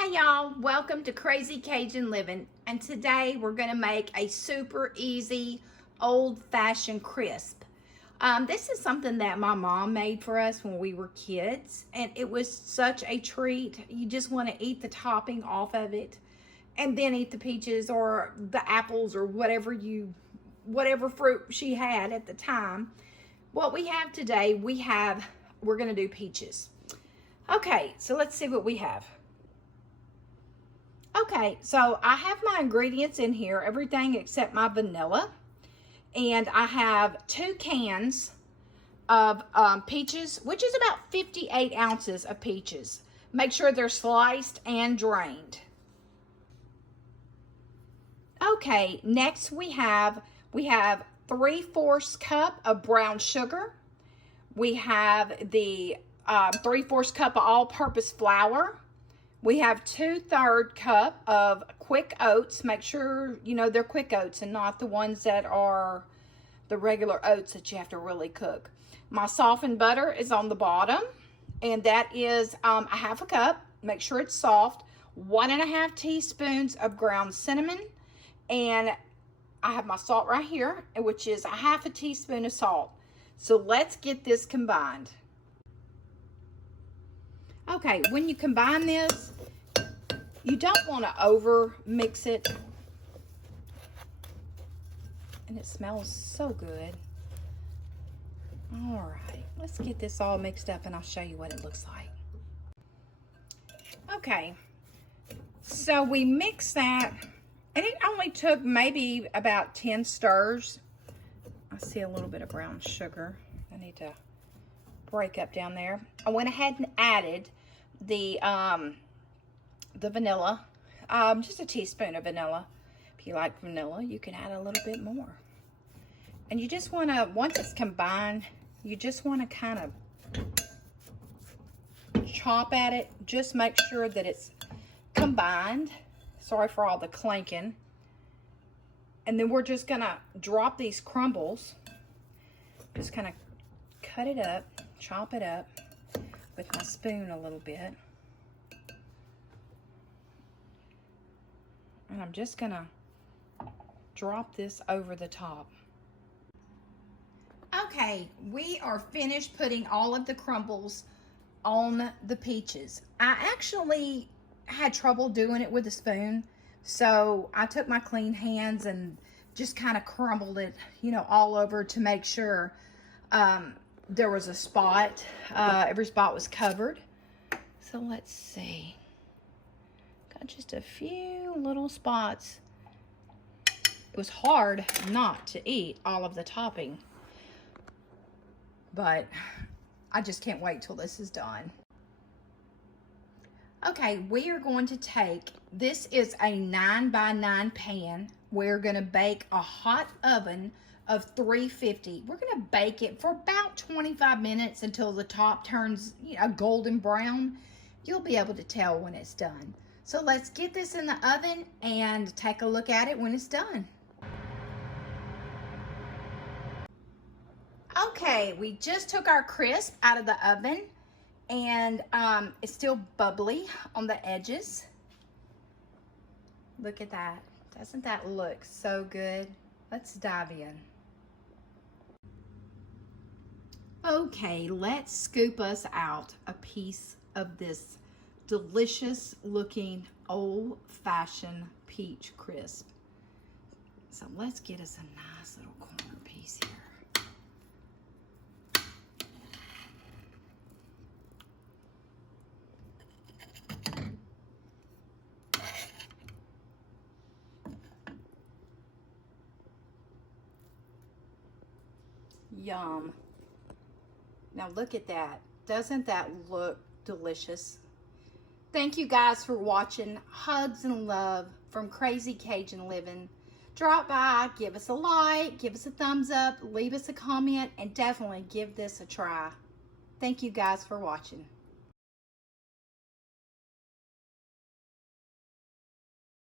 Hey y'all, welcome to Crazy Cajun Living, and today we're going to make a super easy old-fashioned crisp. This is something that my mom made for us when we were kids, and it was such a treat. You just want to eat the topping off of it and then eat the peaches or the apples or whatever fruit she had at the time. What we have today, we're going to do peaches. Okay, so let's see what we have. Okay, so I have my ingredients in here, everything except my vanilla. And I have 2 cans of peaches, which is about 58 ounces of peaches. Make sure they're sliced and drained. Okay, next we have 3/4 cup of brown sugar. We have the 3/4 cup of all-purpose flour. We have 2/3 cup of quick oats. Make sure you know they're quick oats and not the ones that are the regular oats that you have to really cook. My softened butter is on the bottom, and that is a 1/2 cup. Make sure it's soft. 1.5 teaspoons of ground cinnamon, and I have my salt right here, which is 1/2 teaspoon of salt. So let's get this combined. Okay, when you combine this, you don't want to over mix it. And it smells so good. All right, let's get this all mixed up and I'll show you what it looks like. Okay, so we mix that, and it only took maybe about 10 stirs. I see a little bit of brown sugar. I need to break up down there. I went ahead and added the vanilla, just a teaspoon of vanilla. If you like vanilla, you can add a little bit more. And you just want to, once it's combined, you just want to kind of chop at it. Just make sure that it's combined. Sorry for all the clanking. And then we're just going to drop these crumbles. Just kind of cut it up, chop it up with my spoon a little bit. And I'm just gonna drop this over the top. Okay, we are finished putting all of the crumbles on the peaches. I actually had trouble doing it with a spoon, so I took my clean hands and just kind of crumbled it, you know, all over to make sure there was a spot. Every spot was covered. So let's see. Got just a few little spots. It was hard not to eat all of the topping, but I just can't wait till this is done. Okay, we are going to take, this is a 9x9 pan. We're gonna bake a hot oven of 350. We're gonna bake it for about 25 minutes until the top turns, you know, golden brown. You'll be able to tell when it's done. So let's get this in the oven and take a look at it when it's done. Okay, we just took our crisp out of the oven, and it's still bubbly on the edges. Look at that. Doesn't that look so good? Let's dive in. Okay, let's scoop us out a piece of this delicious looking old-fashioned peach crisp. So let's get us a nice little corner piece here. Yum. Now look at that. Doesn't that look delicious? Thank you guys for watching. Hugs and love from Crazy Cajun Living. Drop by, give us a like, give us a thumbs up, leave us a comment, and definitely give this a try. Thank you guys for watching.